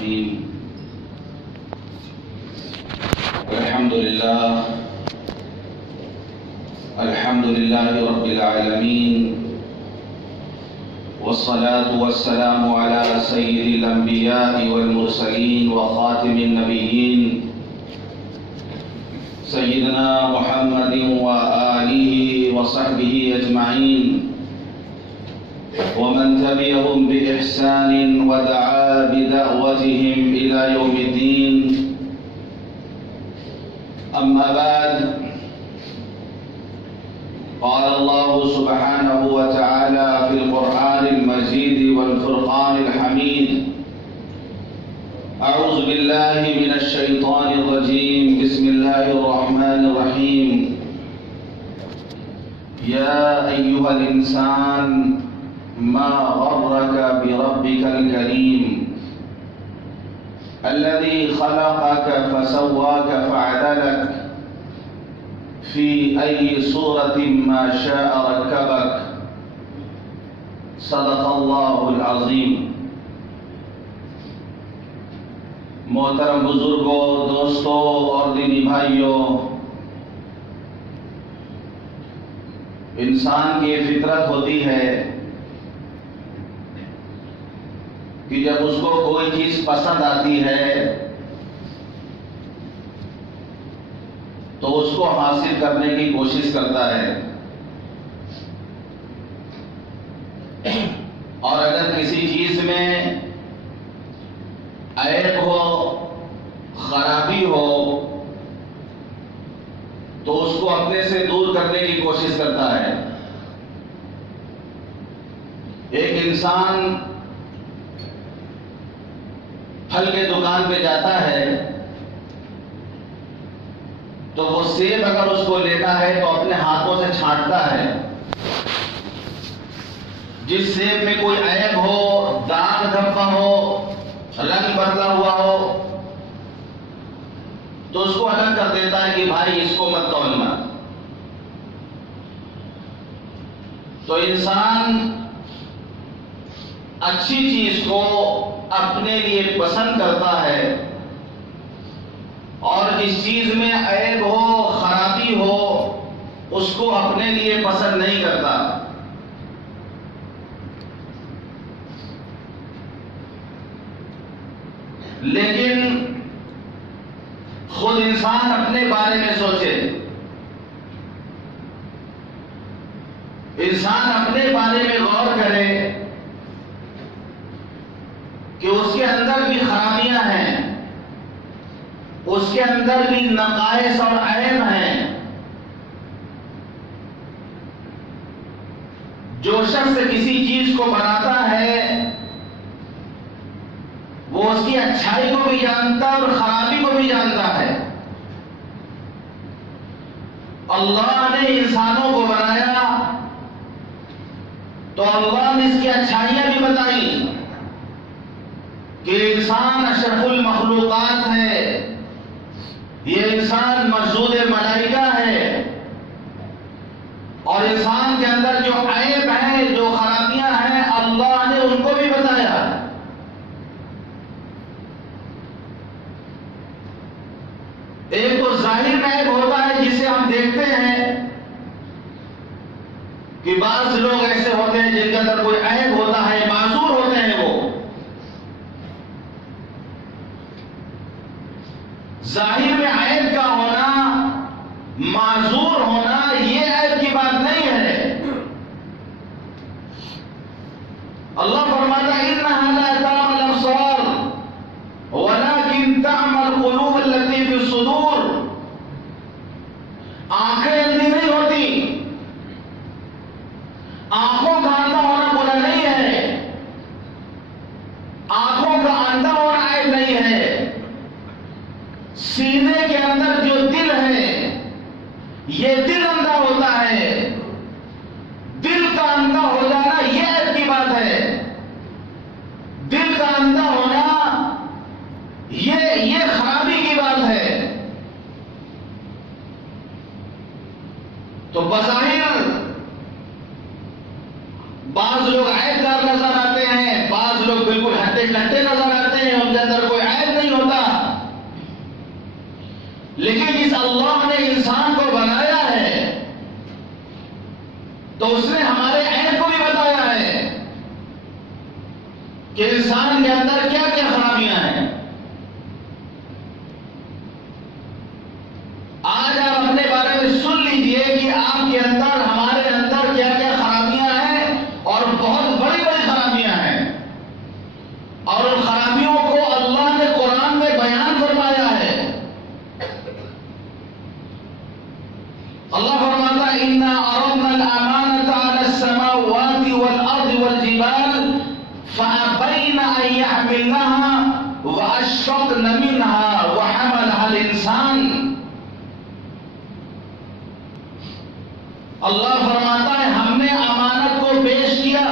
الرحيم. الحمد لله رب العالمين، والصلاة والسلام على سيد الأنبياء والمرسلين وخاتم النبيين سيدنا محمد وآله وصحبه أجمعين، ومن تبعهم بإحسان ودعا بدعوتهم إلى يوم الدين. أما بعد، قال الله سبحانه وتعالى في القرآن المجيد والفرقان الحميد: أعوذ بالله من الشيطان الرجيم، بسم الله الرحمن الرحيم. يا أيها الإنسان ما غرك بربك الكريم الذي خلقك فسواك فعدلك في أي صورة ما شاء ركبك. صدق الله العظيم. محترم بزرگوں، دوستوں اور دینی بھائیوں، انسان کی فطرت ہوتی ہے کہ جب اس کو کوئی چیز پسند آتی ہے تو اس کو حاصل کرنے کی کوشش کرتا ہے، اور اگر کسی چیز میں عیب ہو، خرابی ہو، تو اس کو اپنے سے دور کرنے کی کوشش کرتا ہے. ایک انسان پھل کے دکان پہ جاتا ہے تو وہ سیب اگر اس کو لینا ہے تو اپنے ہاتھوں سے چھانٹتا ہے. جس سیب میں کوئی عیب ہو، داغ دھبا ہو، رنگ بدلا ہوا ہو، تو اس کو الگ کر دیتا ہے کہ بھائی اس کو مت تولنا. تو انسان اچھی چیز کو اپنے لیے پسند کرتا ہے، اور جس چیز میں عیب ہو، خرابی ہو، اس کو اپنے لیے پسند نہیں کرتا. لیکن خود انسان اپنے بارے میں سوچے، انسان اپنے بارے میں غور کرے کہ اس کے اندر بھی خرابیاں ہیں، اس کے اندر بھی نقائص اور عیب ہیں. جو شخص کسی چیز کو بناتا ہے وہ اس کی اچھائی کو بھی جانتا ہے اور خرابی کو بھی جانتا ہے. اللہ نے انسانوں کو بنایا تو اللہ نے اس کی اچھائیاں بھی بتائی کہ انسان اشرف المخلوقات ہے، یہ انسان مشدود ملائکہ ہے، اور انسان کے اندر جو عیب ہیں، جو خرابیاں ہیں، اللہ نے ان کو بھی بتایا. ایک تو ظاہر میں عیب ہوتا ہے جسے ہم دیکھتے ہیں کہ بعض لوگ ایسے ہوتے ہیں جن کے اندر کوئی عیب ہوتا ہے، معذور ہوتے ہیں. وہ ظاہر میں عیب کا ہونا، معذور ہونا، یہ عیب کی بات نہیں ہے. اللہ فرماتا ہے انھا لا تعمى الابصار ولكن تعمى القلوب التي في الصدور. آنکھیں اندھی نہیں ہوتی، آنکھوں کا اندھا ہونا برا نہیں ہے، آنکھوں کا اندھا ہونا عیب نہیں ہے. سینے کے اندر جو دل ہے، یہ دل اندھا ہوتا ہے. دل کا اندھا ہو جانا یہ عیب کی بات ہے. دل کا اندھا ہونا یہ خرابی کی بات ہے. تو بظاہر بعض لوگ عیب دار نظر آتے ہیں، بعض لوگ بالکل ہٹے کٹے نظر آتے ہیں، ان کے اندر کوئی جس اللہ نے انسان کو بنایا ہے تو اس نے ہمارے عیب کو بھی بتایا ہے کہ انسان کے اندر کیا کیا خرابیاں ہیں. آج آپ اپنے بارے میں سن لیجئے کہ آپ کے اندر ہمارے اندر کیا کیا خرابیاں ہیں اور بہت بڑی بڑی خرابیاں ہیں اور ان خرابیوں کو اللہ نے قرآن میں بیان فرمایا ہے. اللہ فرماتا ہے اِنَّا عَرَضْنَا الْأَمَانَةَ عَلَى السَّمَاوَاتِ وَالْأَرْضِ وَالْجِبَالِ فَأَبَيْنَ أَن يَحْمِلْنَهَا وَأَشْفَقْنَ مِنْهَا وَحَمَلَهَا الْإِنسَانُ. اللہ فرماتا ہے ہم نے امانت کو پیش کیا.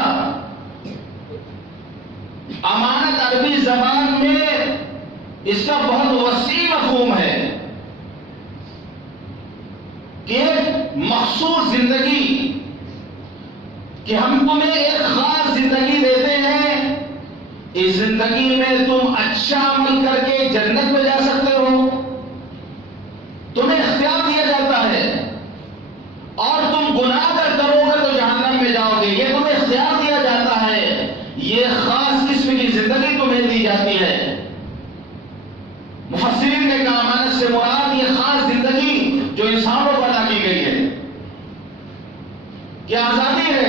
امانت عربی زبان میں اس کا بہت وسیع مفہوم ہے کہ مخصوص زندگی، کہ ہم تمہیں ایک خاص زندگی دیتے ہیں، اس زندگی میں تم اچھا عمل کر کے جنت میں جا سکتے ہو، تمہیں اختیار دیا جاتا ہے، اور تم گناہ اگر کرو گے تو جہنم میں جاؤ گے، یہ تمہیں اختیار دیا جاتا ہے. یہ خاص قسم کی زندگی تمہیں دی جاتی ہے. مفسرین نے کہا امانت سے مراد یہ خاص زندگی جو انسانوں کو عطا کی گئی ہے کہ آزادی ہے،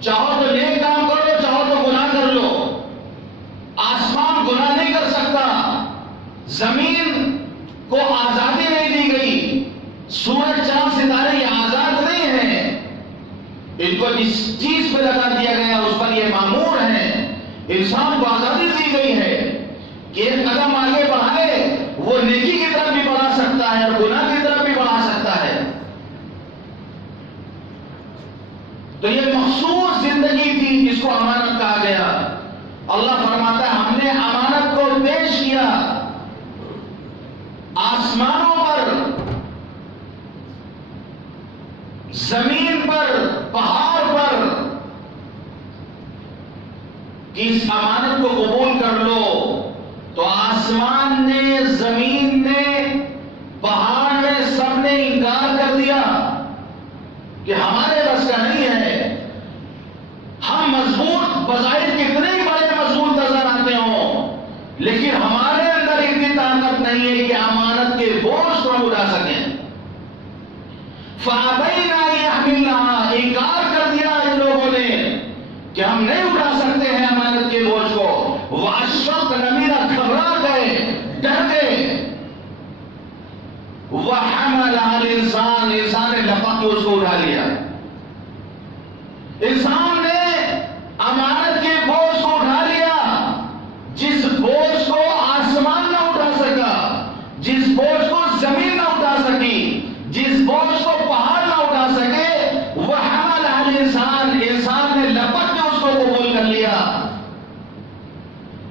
چاہو تو نیک کام کرو، چاہو تو گناہ کر لو. آسمان گناہ نہیں کر سکتا، زمین کو آزادی نہیں دی گئی، سورج چاند ستارے یہ آزاد نہیں ہیں، ان کو جس چیز پہ لگا دیا گیا اس پر یہ مامور ہیں. انسان کو آزادی دی گئی ہے کہ ایک قدم آگے بڑھائے، وہ نیکی کی طرف بھی بڑھا سکتا ہے اور گناہ کی طرف بھی بڑھا سکتا ہے. تو یہ مخصوص زندگی تھی جس کو امانت کہا گیا. اللہ فرماتا ہے ہم نے امانت کو پیش کیا آسمانوں پر، زمین پر، پہاڑ پر، کہ اس امانت کو قبول کر لو. تو آسمان نے، زمین نے، پہاڑ نے، سب نے انکار کر دیا کہ ہمارے بس کا نہیں ہے. ہم مضبوط بظاہر کتنے ہی بڑے مضبوط نظر آتے ہوں، لیکن ہمارے اندر اتنی طاقت نہیں ہے کہ امانت کے بوجھ کو ہم اٹھا سکیں. فَأَبَيْنَ أَن يَحْمِلْنَهَا، انکار کر دیا ان لوگوں نے کہ ہم نہیں اٹھا سکتے ہیں امانت کے بوجھ کو. وَأَشْفَقْنَ مِنْهَا، گھبرا گئے، ڈر گئے. وَحَمَلَهَا الْإِنسَانُ، انسان نے لپک کے اس کو اٹھا لیا. انسان نے امانت کے بوجھ کو اٹھا لیا، جس بوجھ کو آسمان نہ اٹھا سکا، جس بوجھ کو زمین نہ اٹھا سکی، جس بوجھ کو پہاڑ نہ اٹھا سکے. وَحَمَلَهَا الْإِنسَانُ، انسان نے لپک کے اس کو قبول کر لیا.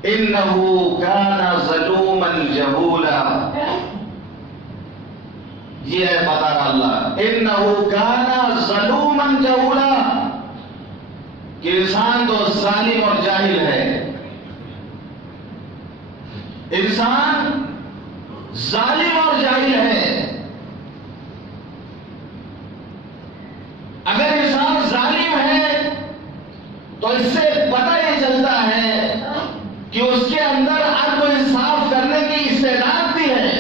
إِنَّهُ كَانَ ظَلُومًا جَهُولًا، یہ ہے بتا رہا اللہ. إِنَّهُ كَانَ ظَلُومًا جَهُولًا، کہ انسان تو ظالم اور جاہل ہے. انسان ظالم اور جاہل ہے. اگر انسان ظالم ہے تو اس سے پتہ یہ چلتا ہے کہ اس کے اندر عدل و انصاف کرنے کی استعداد بھی ہے،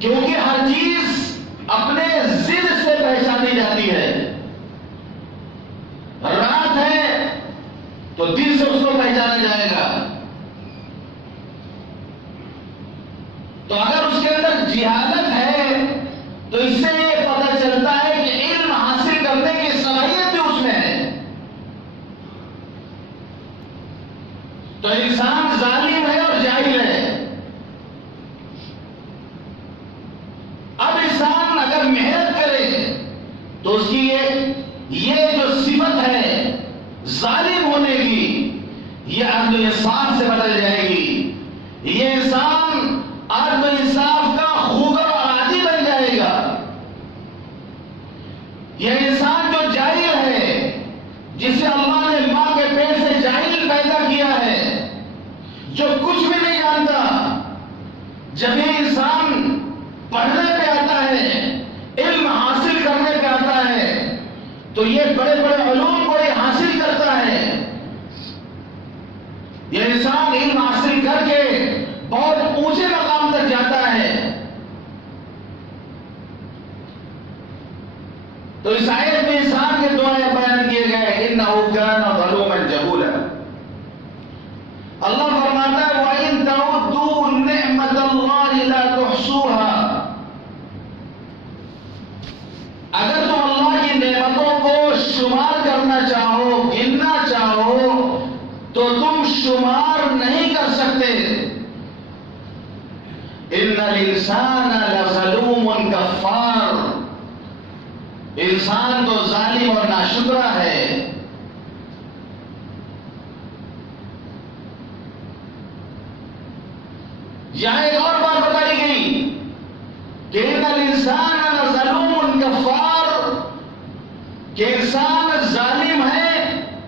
کیونکہ ہر چیز اپنے ضد سے پہچانی جاتی ہے. رات ہے تو دن سے اس کو پہچانا جائے گا. تو اگر اس کے اندر جہالت ہے تو اس سے یہ پتہ چلتا ہے کہ علم حاصل کرنے کی صلاحیت بھی اس میں ہے. تو انسان ظالم ہے اور جاہل ہے. اب انسان اگر محنت کرے تو اس کی یہ جو صفت ہے ظالم ہونے کی، یہ عدل و انصاف سے بدل جائے گی. یہ انسان عدل و انصاف کا خوگر اور عادی بن جائے گا. یہ انسان جو جاہل ہے، جسے اللہ نے ماں کے پیٹ سے جاہل پیدا کیا ہے، جو کچھ بھی نہیں جانتا، جب یہ انسان پڑھنے پہ آتا ہے، علم حاصل کرنے پہ آتا ہے، تو یہ بڑے بڑے علوم کو یہ حاصل کرتا ہے. یہ انسان علم حاصل کر کے بہت اونچے مقام تک جاتا ہے. تو اس آیت میں انسان کے دعائیں بیان کیے گئے. انه كان ظلوما جهولا. اللہ فرماتا ہے وَإِن تَعُدُّوا نِعْمَةَ اللَّهِ لَا تُحْصُوهَا. اگر تم اللہ کی نعمتوں کو شمار کرنا چاہو، گننا چاہو، تو تم شمار نہیں کر سکتے. ان الانسان لظلوم کفار. انسان تو ظالم اور ناشکرا ہے. یہاں ایک اور بات بتائی گئی کہ ان الانسان لظلوم کفار، کہ انسان ظالم ہے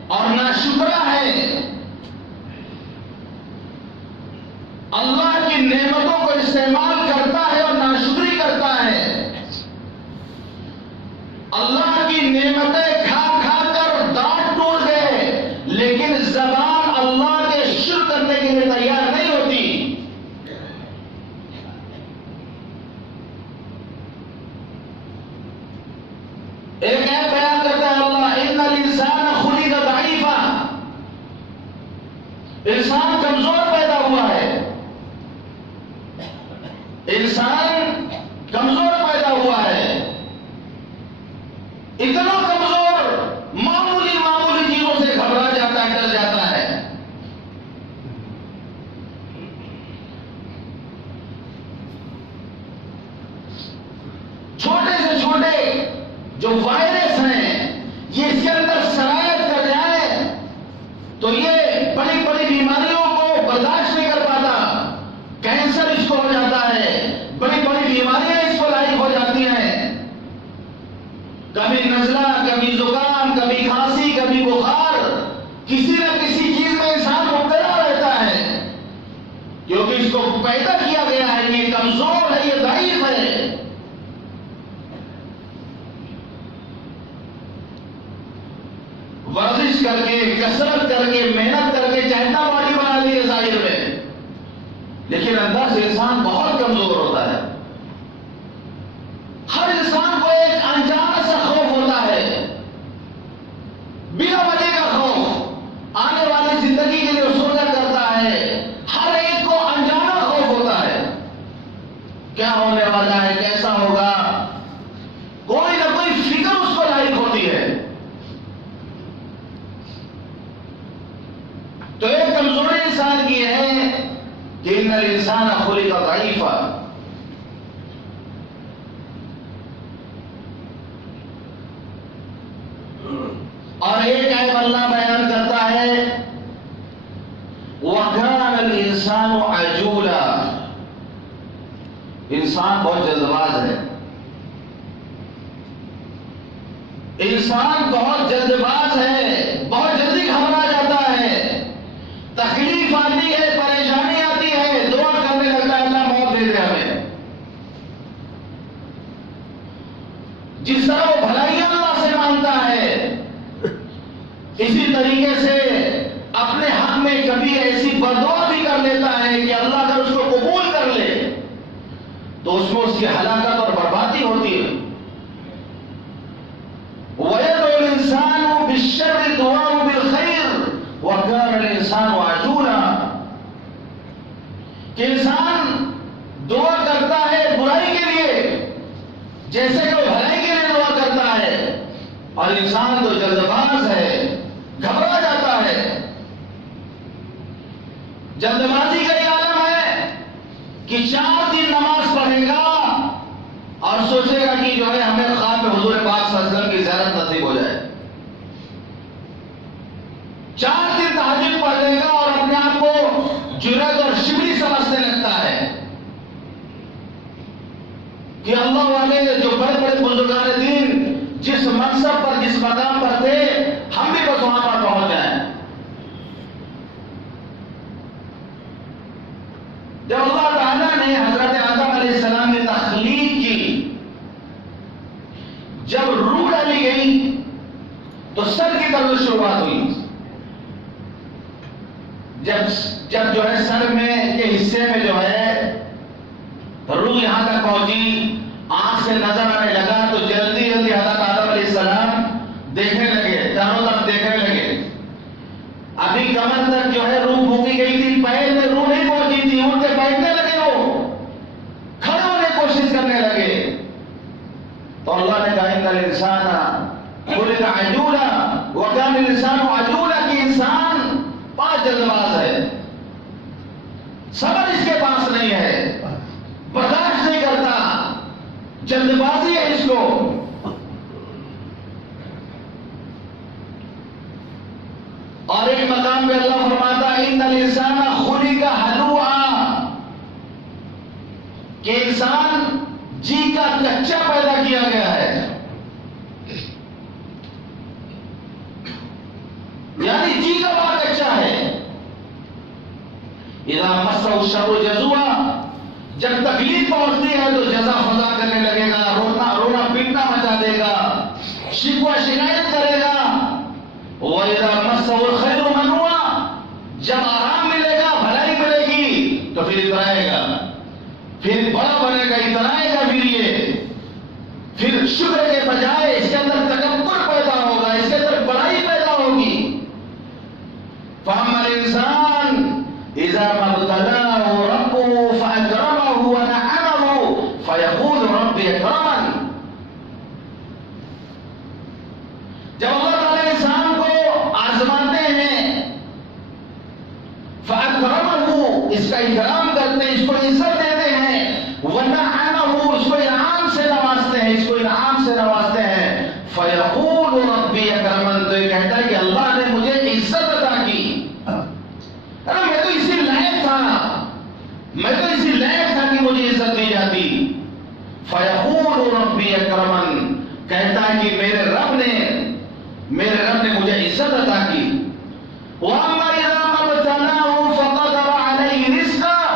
اور ناشکرا ہے. اللہ کی نعمتوں کو استعمال کرتا ہے اور ناشکری کرتا ہے. اللہ کی نعمتیں کھا کھا کر دانت ٹوٹ گئے، لیکن زبان اللہ کے شکر کرنے کے لیے تیار نہیں ہوتی. ایک ایپ بیان کرتا ہے اللہ ان الانسان خلق ضعیفا. انسان کمزور پیدا ہوا ہے. انسان کمزور پیدا ہوا ہے. اتنا کمزور معمولی معمولی چیزوں سے گھبرا جاتا ہے، ڈر جاتا ہے. چھوٹے سے چھوٹے جو وائرس ہیں یہ اس کے اندر سرایت کر جائے تو یہ بڑی بڑی بیماریوں کو برداشت نہیں کر پاتا. کینسر اس کو ہو جاتا ہے، بڑی بڑی بیماریاں اس کو لاحق ہو جاتی ہیں. کبھی نزلہ، کبھی زکام، کبھی کھانسی، کبھی بخار، کسی نہ کسی چیز میں انسان مبتلا رہتا ہے، کیونکہ اس کو پیدا کیا گیا ہے. یہ کمزور ہے، یہ ضعیف ہے. ورزش کر کے، کسرت کر کے، محنت کر کے چاہتا باڈی بنا لی ہے ظاہر میں، لیکن اندر سے انسان بہت کمزور ہوتا ہے. ہر انسان کو ایک انجانا سا خوف ہوتا ہے، بلا وجہ کا خوف. آنے والی زندگی کے لیے سوچا کرتا ہے. ہر ایک کو انجانا خوف ہوتا ہے. کیا ہونے والا ہے، کیسا ہوگا، کوئی نہ کوئی فکر اس کو لاحق ہوتی ہے. تو ایک کمزوری انسان کی ہے کہ ان الانسان خلق ضعیفا. اور ایک آیت اللہ بیان کرتا ہے وَكَانَ الْإِنسَانُ عَجُولًا. انسان بہت جلد باز ہے. انسان بہت جلد باز ہے، بہت جلدی گھبرا جاتا ہے. تکلیف آتی ہے، پریشانی آتی ہے، دعا کرنے لگتا ہے اللہ موت دے دے ہمیں. جس طرح وہ بھلائیاں اللہ سے مانگتا ہے، اسی طریقے سے اپنے حق میں کبھی ایسی بددعا بھی کر لیتا ہے کہ اللہ اگر اس کو قبول کر لے تو اس میں اس کی ہلاکت اور بربادی ہوتی ہے. وَيَدْعُ الْإِنسَانُ بِالشَّرِّ دُعَاءُ بِالْخَيْرِ وَكَانَ الْإِنسَانُ عَجُولًا. کہ انسان دعا کرتا ہے برائی کے لیے جیسے کہ وہ بھلائی کے لیے دعا کرتا ہے، اور انسان تو جلد باز ہے، گھبرا جاتا ہے. جلد بازی کا یہ عالم ہے کہ 4 دن نماز پڑھے گا اور سوچے گا کہ جو ہے ہمیں خواب میں حضور پاک صلی اللہ علیہ وسلم کی زیارت نصیب ہو جائے. 4 دن تہجد پڑھ لے گا اور اپنے آپ کو جرأت اور شبلی سمجھنے لگتا ہے کہ اللہ والے جو بڑے بڑے بزرگان دین جس منصب پر، جس مقام پر تھے، ہم بھی بس وہاں پر پہنچ جائیں. جب اللہ تعالیٰ نے حضرت بھونکی گئی تو سر کی طرف شروعات ہوئی. جب جو ہے سر میں کے حصے میں جو ہے روح یہاں تک پہنچی, آنکھ سے نظر آنے لگا, تو جلدی جلدی حضرت آدم علیہ السلام دیکھنے لگے, چاروں طرف دیکھنے لگے. ابھی کمر تک جو ہے روح پھونکی گئی تھی, پیر میں روح نہیں پہنچی تھی. اٹھ کے بیٹھنے لگے, وہ کھڑے ہونے کی کوشش کرنے لگے. تو اللہ نے کہا ان الانسان خلق عجولا وکان الانسان عجولا, کہ انسان بہت جلد باز ہے, صبر اس کے پاس نہیں ہے, برداشت نہیں کرتا, جلد بازی ہے اس کو. اور ایک مقام پہ اللہ فرماتا ہے ان الانسان خلق ہلوعا, کہ انسان جی کا کچا پیدا کیا گیا ہے, یعنی جی کا بہت اچھا ہے. اذا مسہ الشر جزوعا, جب تکلیف پہنچتی ہے تو جزا فضا کرنے لگے گا, رونا پیٹنا مچا دے گا, شکوہ شکایت کرے گا. وَإِذَا مَسَّهُ الْخَيْرُ مَنُوعًا, جب آرام ملے گا, بھلائی ملے گی, تو پھر اترائے گا, پھر بڑا بنے گا, اترائے گا. پھر شکر کے بجائے اس کے اندر تکبر پیدا ہوگا, اس کے اندر بڑائی پیدا ہوگی. فَأَمَّا الْإِنسَانُ إِذَا مَا ابْتَلَاهُ رَبُّهُ فَأَكْرَمَهُ وَنَعَّمَهُ فَيَقُولُ رَبِّ أَكْرَمَنِ. جب اللہ تعالی انسان کو آزماتے ہیں, فَأَكْرَمَهُ, اس کا اکرام کرتے ہیں, اس کو عزت دیتے ہیں, وَنَعَّمَهُ, اس کو انعام سے نوازتے ہیں, اس کو انعام سے نوازتے ہیں. فَيَقُولُ رَبِّ أَكْرَمَنِ, تو یہ کہتا ہے کہ اللہ نے مجھے عزت عطا کی. ارے میں تو اسی لائق تھا کہ مجھے عزت دی جاتی. فَيَقُولُ رَبِّ أَكْرَمَنِ, کہتا ہے کہ میرے رب نے مجھے عزت عطا کی. وَأَمَّا إِذَا مَا ابْتَلَاهُ فَقَدَرَ عَلَيْهِ رِزْقَهُ,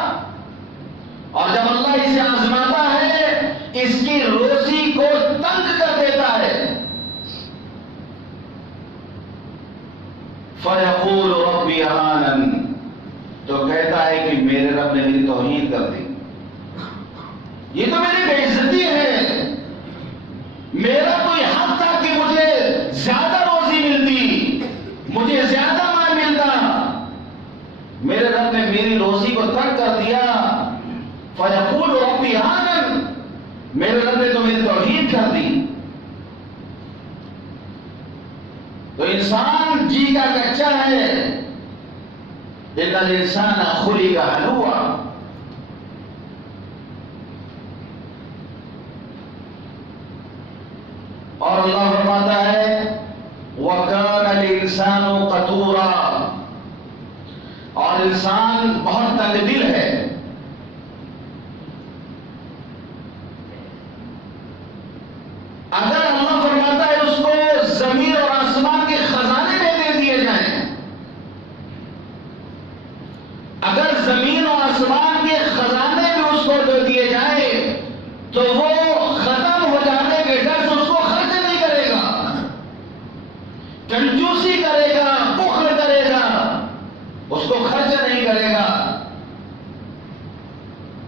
اور جب اللہ اسے آزماتا ہے, اس کی روزی کو تنگ کر دیتا ہے. فَيَقُولُ رَبِّ أَهَانَنِ, تو کہتا ہے کہ میرے رب نے میری توہین کر دی, یہ تو میری بے عزتی ہے. میرا کوئی حق تھا کہ مجھے زیادہ روزی ملتی, مجھے زیادہ مال ملتا, میرے رب نے میری روزی کو تنگ کر دیا. فَيَقُولُ رَبِّ أَهَانَنِ, میرے رب نے تو میری توہین کر دی. تو انسان جی کا کچا ہے. ان الانسان خلق ہلوعا, اور اللہ فرماتا ہے وَكَانَ الْإِنسَانُ قَتُورًا, اور انسان بہت تنگ دل ہے. اگر اللہ فرماتا ہے اس کو زمین اور آسمان کے خزانے میں دے دیے جائیں, اگر زمین اور آسمان کے خزانے میں اس کو دے دیے جائیں, تو وہ ختم ہو جانے کے ڈر سے اس کو خرچ نہیں کرے گا, کنجوسی کرے گا, بخل کرے گا, اس کو خرچ نہیں کرے گا,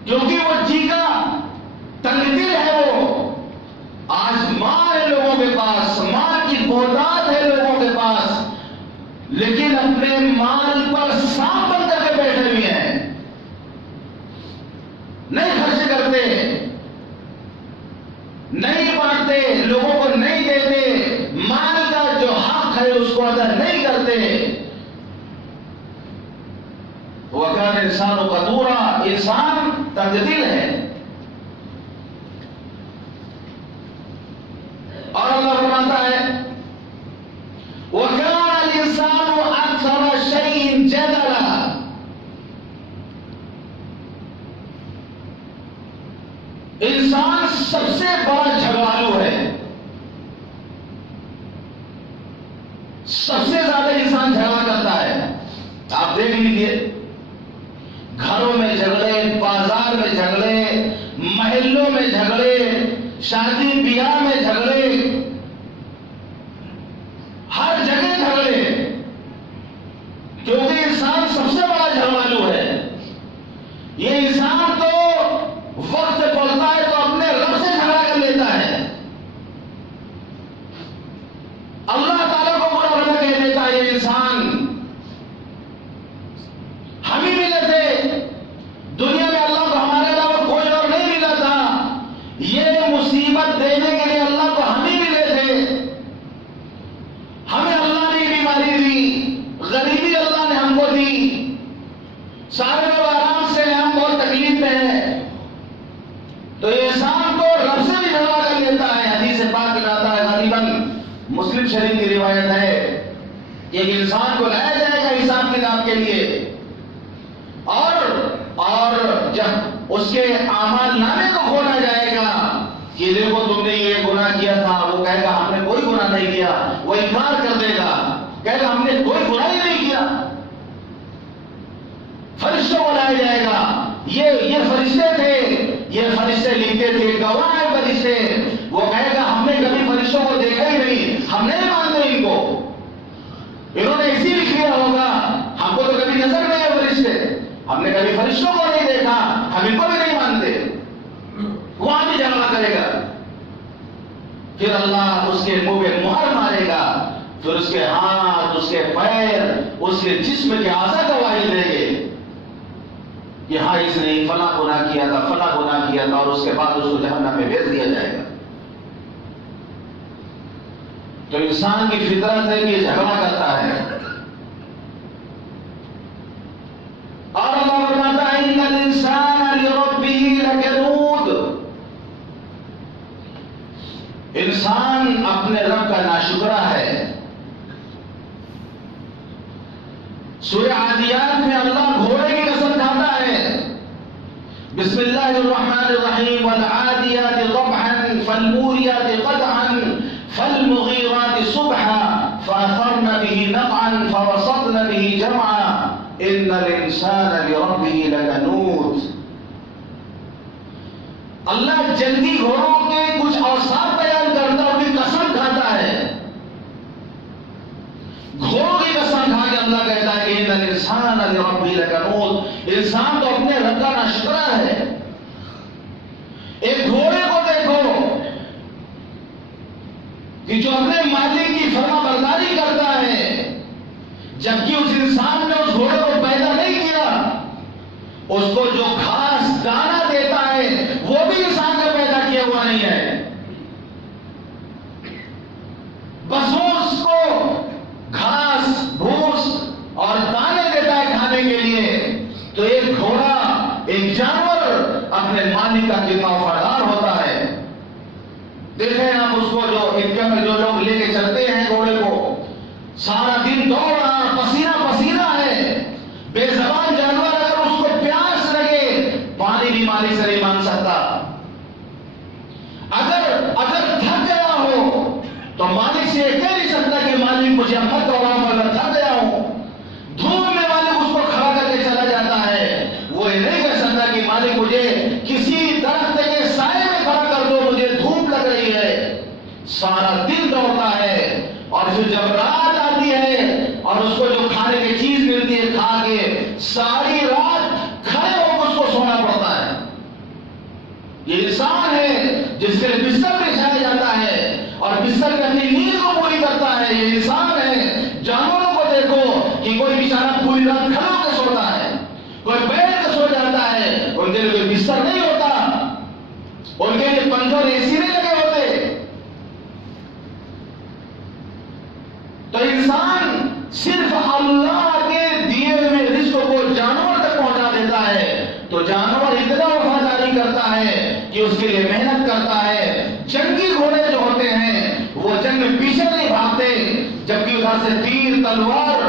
کیونکہ وہ جی کا تنگ دل ہے. وہ آج مال ہے لوگوں کے پاس, مال کی بہتات ہے لوگوں کے پاس, لیکن اپنے مال پر سانپ بن کر کے بیٹھے ہوئے ہیں, نہیں خرچ کرتے, نہیں بانٹتے, لوگوں کو نہیں دیتے, مال کا جو حق ہے اس کو ادا نہیں کرتے. وَكَانَ الْإِنسَانُ قَتُورًا, انسان تنگ دل ہے. اور اللہ فرماتا ہے وَكَانَ الْإِنسَانُ أَكْثَرَ شَيْءٍ جَدَلًا, انسان سب سے بڑا جھگڑالو ہے. سب سے زیادہ انسان جھگڑا کرتا ہے. آپ دیکھ لیجیے, گھروں میں جھگڑے, بازار میں جھگڑے, محلوں میں جھگڑے, شادی بیاہ میں جھگڑے, نہیں, سارے لوگ آرام سے ہیں, ہم بہت تکلیف میں ہیں. تو انسان کو رب سے بھی جھگڑا کر لیتا ہے. حدیث پاک میں آتا ہے, غالباً مسلم شریف کی روایت ہے کہ ایک انسان کو لایا جائے گا حساب کتاب کے لیے, اور جب اس کے اعمال نامے کو کھولا جائے گا کہ دیکھو تم نے یہ گناہ کیا تھا, وہ کہے گا ہم نے کوئی گناہ نہیں کیا. وہ انکار کر دے گا, کہے گا ہم نے کوئی گناہ ہی نہیں کیا. فرشتوں کو لایا جائے گا, یہ فرشتے تھے, یہ فرشتے لکھتے تھے, گواہ ہیں فرشتے. وہ کہے گا ہم نے کبھی فرشتوں کو دیکھا ہی نہیں, ہم نہیں مانتے ان کو, انہوں نے اسی لکھ لیا ہوگا, ہم کو تو کبھی نظر نہیں ہے فرشتے, ہم نے کبھی فرشتوں کو نہیں دیکھا, ہم ان کو بھی نہیں مانتے. وہاں بھی جھگڑا کرے گا. پھر اللہ اس کے منہ پہ مہر مارے گا, پھر اس کے ہاتھ, اس کے پیر, اس کے جسم کے اعضاء گواہی دیں گے کہ ہاں اس نے فلاں گناہ کیا تھا, فلاں گناہ کیا تھا, اور اس کے بعد اس کو جہنم میں بھیج دیا جائے گا. تو انسان کی فطرت ہے کہ یہ جھگڑا کرتا ہے. اور اللہ فرماتا ہے ان الانسان لربه لکنود, انسان اپنے رب کا ناشکرا ہے. سورہ عادیات میں اللہ گھوڑے کی قسم کھاتا ہے, بسم اللہ الرحمن الرحیم, والعادیات ضبحا فالموریات قدحا فالمغیرات صبحا فاثرن به نقعا فوسطن به جمعا ان الانسان لربه لکنود. اللہ جنگی گھوڑوں کے کچھ اوصاف بیان کرتا ہے, ان کی قسم کھاتا ہے. گھوڑوں کی قسم کھا کے اللہ کہتا ہے کہ ان الانسان لربه لکنود, انسان تو اپنے رب کا ناشکرا ہے. ایک گھوڑے کو دیکھو کہ جو اپنے مالک کی فرما برداری کرتا ہے, جبکہ اس انسان نے اس گھوڑے کو پیدا نہیں کیا. اس کو جو گھاس دانا دیتا ہے وہ بھی انسان نے پیدا کیا ہوا نہیں ہے, بس وہ اس کو گھاس بھوس اور دانے دیتا ہے کھانے کے لیے. تو ایک گھوڑا, ایک جانور اپنے مالک کا کتنا وفادار ہوتا ہے. دیکھیں آپ اس کو, جو انڈیا میں جو لوگ لے کے چلتے ہیں گھوڑے کو, سارا دن دوڑ رہا, پسینہ پسینہ ہے. بے زبان جانور, اگر اس کو پیاس لگے پانی بھی مالک سے نہیں مانگ سکتا. اگر تھک گیا ہو تو مالک سے یہ کہہ نہیں سکتا کہ مالک مجھے مت دوڑاؤ, اگر تھک گیا ہوں. دھوپ میں مالک اس کو کھڑا کر کے چلا جاتا ہے, وہ یہ نہیں کہہ سکتا کہ مالک مجھے کسی درخت کے سائے میں کھڑا کر دو, مجھے دھوپ لگ رہی ہے. سارا دن دوڑتا ہے, اور پھر جب رات آتی ہے اور اس کو جو کھانے کی چیز ملتی ہے کھا کے ساری رات کھڑے ہو کے اس کو سونا پڑتا ہے. یہ انسان ہے جس کے لیے بستر بچھایا جاتا ہے اور بستر میں اپنی نیند کو پوری کرتا ہے. یہ انسان ہے. جانوروں کو دیکھو کہ کوئی بیچارہ پوری رات کھڑا ہو کے سوتا ہے, کوئی بیٹھ کے سو جاتا ہے, ان کے لیے کوئی بستر نہیں ہوتا, ان کے لیے پنکھے اور اے سی نہیں لگے ہوتے. تو انسان صرف اللہ کے دیے ہوئے رزق کو جانور تک پہنچا دیتا ہے. تو جانور اتنا وفاداری کرتا ہے کہ اس کے لیے محنت کرتا ہے. جنگی گھوڑے جو ہوتے ہیں وہ جنگ میں پیچھے نہیں بھاگتے, جبکہ ادھر سے تیر تلوار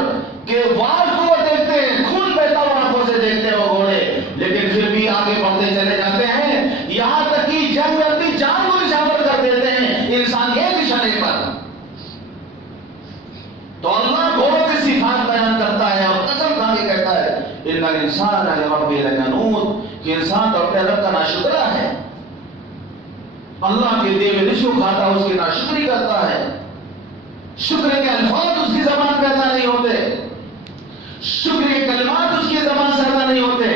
کے وار کو دیکھتے ہیں, خون بہتا ہوا آنکھوں سے دیکھتے ہیں وہ گھوڑے, لیکن پھر بھی آگے بڑھتے چلے جاتے ہیں, یہاں تک کہ جنگ میں اپنی جان کو نشاور کر دیتے ہیں انسان کے نشانے پر. تو اللہ گھوڑوں کی صفات بیان کرتا ہے اور قسم کھا کے کہتا ہے ان الانسان لربه لکنود, کہ انسان تو اپنے رب کا ناشکرا ہے. اللہ کے دیے ہوئے رزق کھاتا ہے, اس کی ناشکری کرتا ہے. شکر کے الفاظ اس کی زبان پہ ادا نہیں ہوتے, شکر کے کلمات اس کی زبان سے ادا نہیں ہوتے.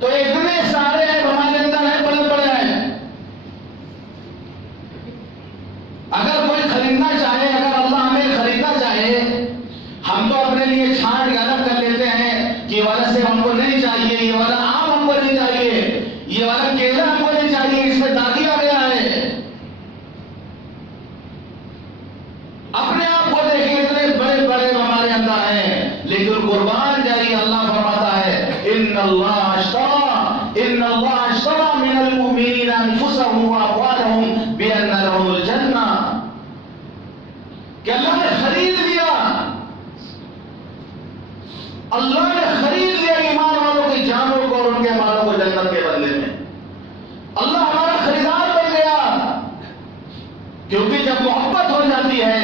تو اتنے سارے ہیں ہمارے اندر ہیں, بڑے بڑے ہیں. اگر کوئی خریدنا چاہے, اگر اللہ ہمیں خریدنا چاہے, ہم تو اپنے لیے چھانٹ کے الگ کر لیتے ہیں کہ یہ والا سیب ہم کو نہیں چاہیے, یہ والا آم ہم کو نہیں چاہیے, یہ والا کیلا ہم کو نہیں چاہیے, اس میں داغی آ گیا ہے. اپنے آپ کو دیکھیں, اتنے بڑے بڑے لیکن قربان جائیے، اللہ فرماتا ہے ان اللہ اشترى من المؤمنین انفسهم واموالهم بان لهم الجنہ، کہ اللہ نے خرید لیا، اللہ نے خرید لیا ایمان والوں کی جانوں کو اور ان کے مالوں کو جنت کے بدلے میں۔ اللہ ہمارا خریدار بن گیا، کیونکہ جب محبت ہو جاتی ہے،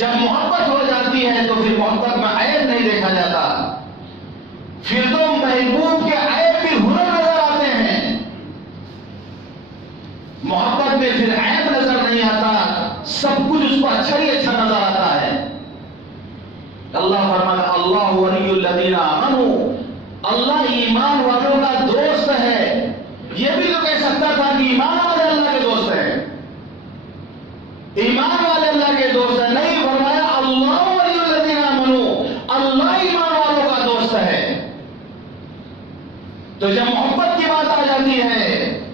جب محبت ہو جاتی ہے تو پھر محبت میں عیب نہیں دیکھا جاتا، پھر تو محبوب کے عیب بھی ہنر نظر آتے ہیں، محبت میں پھر عیب نظر نہیں آتا، سب کچھ اس کو اچھا ہی اچھا نظر آتا ہے۔ اللہ فرماتا ہے اللہ ولی الذین آمنوا، اللہ ایمان والوں کا دوست ہے۔ یہ بھی تو کہہ سکتا تھا کہ ایمان والے اللہ کے دوست ہیں، ایمان والے اللہ کے دوست ہیں، نہیں، فرمایا اللہ ولی الذین آمنوا، اللہ ایمان والوں کا دوست ہے۔ تو جب محبت کی بات آ جاتی ہے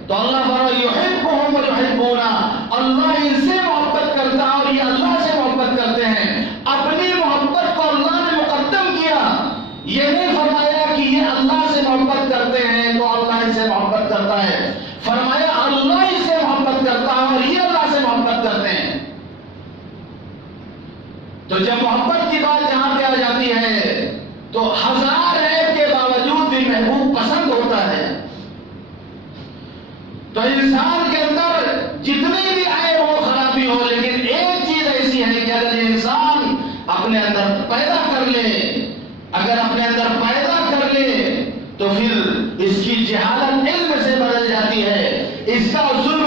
تو اللہ فرمایا یحبہم ویحبونہ، اللہ ان سے محبت کرتا ہے اور یہ اللہ سے محبت کرتے ہیں۔ اپنی محبت کو اللہ نے مقدم کیا، یہ نہیں فرمایا کہ یہ اللہ سے محبت کرتے ہیں تو اللہ ان سے محبت کرتا ہے، فرمایا اللہ ان سے محبت کرتا ہے اور یہ اللہ سے محبت کرتے ہیں۔ تو جب محبت کی بات یہاں پہ آ جاتی ہے تو ہزار عیب کے باوجود بھی محبوب پسند ہوتا ہے۔ تو انسان کے اندر جتنے بھی عیب ہو، خرابی ہو، لیکن ایک چیز ایسی ہے کہ اگر انسان اپنے اندر پیدا کر لے، اگر اپنے اندر پیدا کر لے تو پھر اس کی جہالت علم سے بدل جاتی ہے، اس کا ظلم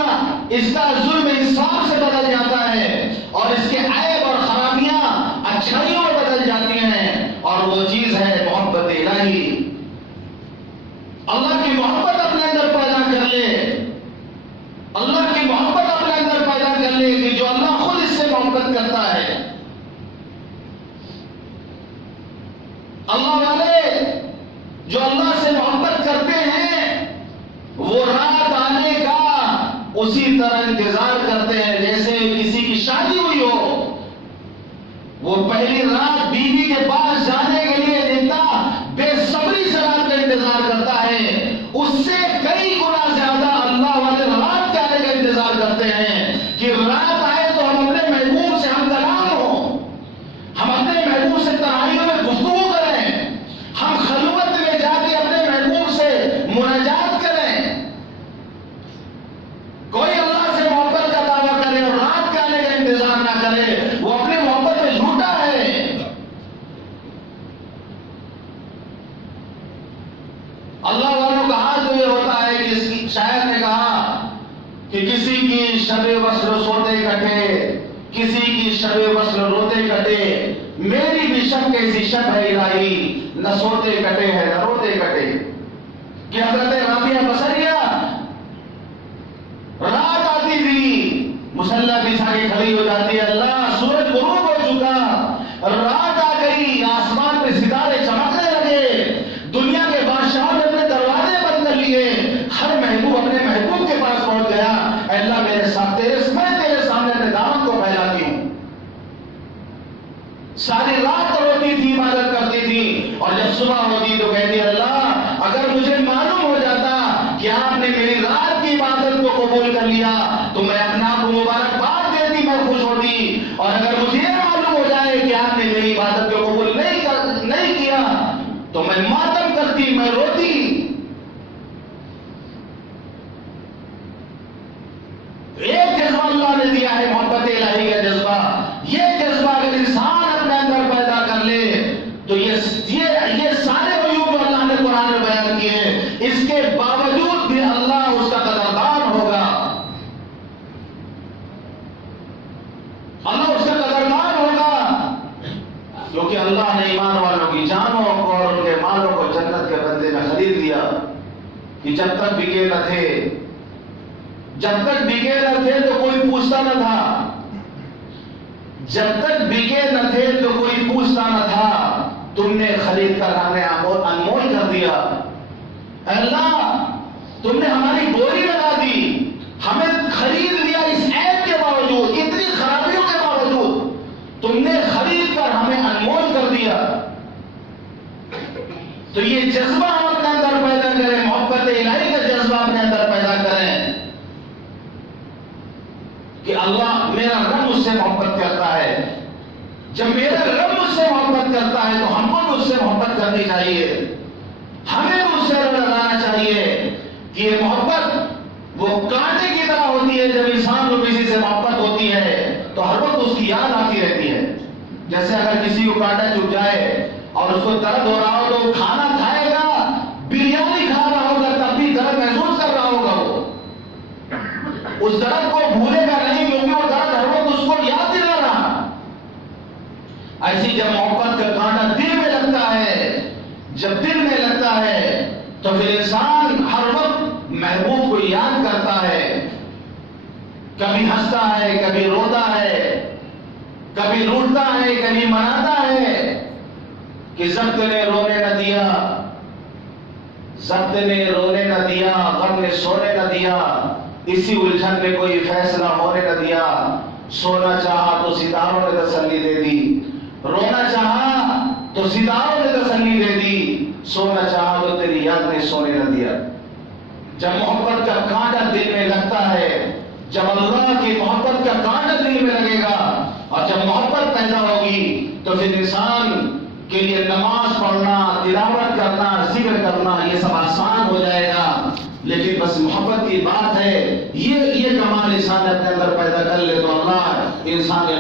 انصاف سے بدل جاتا ہے، اور اس کے عیب اور خرابیاں اچھائیوں میں بدل جاتی ہیں، اور وہ چیز ہے محبت الہی۔ اللہ کی محبت اپنے اندر پیدا کر لے، اللہ کی محبت اپنے اندر پیدا کر لے کہ جو اللہ خود اس سے محبت کرتا ہے۔ اللہ والے جو اللہ سے محبت کرتے ہیں وہ رات آنے کا اسی طرح انتظار کرتے ہیں جیسے کسی کی شادی ہوئی ہو، وہ پہلی رات بیوی کے پاس جانے کے لیے جتنا بے صبری سے رات کا انتظار کرتا ہے، اس سے کئی گنا زیادہ اللہ والے رات کے آنے کا انتظار کرتے ہیں کہ رات آئے تو ہم اپنے محبوب سے ہم کلام ہوں، ہم اپنے محبوب سے تنہائیوں میں گفتگو کریں، ہم خلوت میں جا کے اپنے محبوب سے مناجات کریں۔ کوئی اللہ سے محبت کا دعویٰ کرے اور رات کے آنے کا انتظار نہ کرے، وہ اپنی محبت میں جھوٹا ہے۔ اللہ والوں کا حال تو یہ ہوتا ہے کہ شاعر نے کہا کہ کسی کی شب وصل سوتے کٹے، کسی کی شب وصل روتے کٹے، میری بھی شب کیسی شب ہے الہی، نہ سوتے کٹے ہیں نہ روتے کٹے۔ کہ حضرت رابعہ بصریہ رات آتی تھی، مصلی بچھا کے کھڑی ہو جاتی ہے، اللہ سورج غروب ہو چکا، رات آ گئی، آسمان پہ ستارے چمکنے لگے، دنیا کے بادشاہوں نے اپنے دروازے بند کر لیے، ہر محبوب اپنے محبوب کے پاس پہنچ گیا، اے اللہ میرے ساتھ میں تیرے سامنے اپنے دامن کو پھیلاتی ہوں۔ ساری رات روتی تھی، عبادت کرتی تھی، اور جب صبح ہوتی تو کہتی اللہ اگر مجھے معلوم ہو جاتا کہ آپ نے میری رات کی عبادت کو قبول کر لیا تو میں اپنا آپ کو مبارکباد دیتی، میں خوش ہوتی، اور اگر مجھے یہ معلوم ہو جائے کہ آپ نے میری عبادت کو قبول نہیں کیا تو میں ماتم کرتی، میں روتی۔ ایک جذبہ اللہ نے دیا ہے محبت الہی کا جذبہ، یہ جذبہ اگر انسان اپنے اندر پیدا کر لے تو یہ سارے عیوب جو اللہ نے قرآن میں بیان کیے ہیں، اس کے باوجود بھی اللہ اس کا قدردان ہوگا، اللہ اس کا قدردان ہوگا، کیونکہ اللہ نے ایمان والوں کی جانوں اور ان کے مالوں کو جنت کے بدلے میں خرید لیا۔ کہ جب تک بکے نہ تھے، جب تک بکے نہ تھے تو کوئی پوچھتا نہ تھا، جب تک بکے نہ تھے تو کوئی پوچھتا نہ تھا، تم نے خرید کر ہمیں انمول کر دیا، اللہ تم نے ہماری بولی لگا دی، ہمیں خرید لیا، اس عیب کے باوجود، اتنی خرابیوں کے باوجود تم نے خرید کر ہمیں انمول کر دیا۔ تو یہ جذبہ ہم اپنے اندر پیدا کریں، محبت الہی کا جذبہ اپنے اندر پیدا کریں کہ اللہ میرا رب مجھ سے محبت کرتا ہے. جب میرا رب مجھ سے محبت کرتا ہے تو ہم کو مجھ سے محبت کرنی چاہیے. ہمیں مجھ سے لگانا چاہیے کہ یہ محبت وہ کانٹے کی طرح ہوتی ہے. جب انسان کو کسی سے محبت ہوتی ہے تو ہر وقت اس کی یاد آتی رہتی ہے. جیسے اگر کسی کو کانٹا چبھ جائے اور اس کو درد ہو رہا ہو تو وہ کھانا کھائے گا، بریانی کھا رہا ہوگا تب بھی درد محسوس کر رہا ہوگا. وہ اس درد کو بھولے گا نہیں کیونکہ وہ درد ہر وقت اس کو یاد دلا رہا. ایسی جب محبت کا کانٹا دل میں لگتا ہے، جب دل میں لگتا ہے تو پھر انسان ہر وقت محبوب کو یاد کرتا ہے. کبھی ہنستا ہے، کبھی روتا ہے، کبھی روٹتا ہے، کبھی مناتا ہے کہ ضبط نے رونے نہ دیا، ضبط نے رونے نہ دیا، غم نے سونے نہ دیا، اسی الجھن میں کوئی فیصلہ ہونے نہ دیا. سونا چاہا تو ستاروں نے تسلی دے دی، رونا چاہا تو ستاروں نے تسلی دے دی، سونا چاہا تو تیری یاد نے سونے نہ دیا. جب محبت کا کانٹا دل میں لگتا ہے، جب اللہ کی محبت کا کانٹا دل میں لگے گا اور جب محبت پیدا ہوگی تو پھر انسان کے لیے نماز پڑھنا، تلاوت کرنا، ذکر کرنا یہ سب آسان ہو جائے گا. لیکن بس محبت کی بات ہے، یہ کمال انسان اپنے اندر پیدا کر لے تو اللہ انسان کے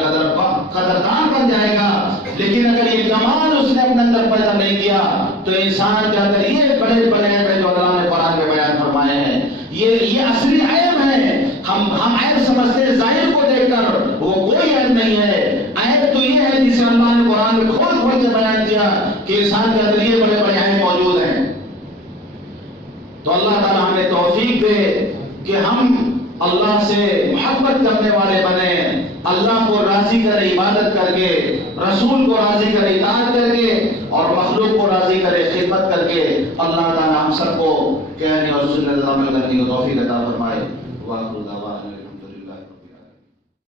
قدردان بن جائے گا. لیکن اگر یہ کمال اس نے اپنے اندر پیدا نہیں کیا تو انسان کے اندر یہ بڑے بڑے عیب جو اللہ نے قرآن میں بیان فرمائے ہیں، یہ اصلی عیب ہے. ہم عیب سمجھتے ہیں ظاہر کو دیکھ کر، وہ کوئی عیب نہیں ہے. عیب تو یہ ہے جسے اللہ نے قرآن میں کھول کھول کے بیان کیا کہ انسان کے اندر یہ بڑے بڑے عیب موجود ہیں. تو اللہ تعالیٰ ہمیں توفیق دے کہ ہم اللہ سے محبت کرنے والے بنے، اللہ کو راضی کرے عبادت کر کے، رسول کو راضی کرے اطاعت کر کے، اور مخلوق کو راضی کرے خدمت کر کے. اللہ تعالیٰ ہم سب کو کہنے اور سننے عمل کرنے کی توفیق عطا فرمائے. وآخر دعوانا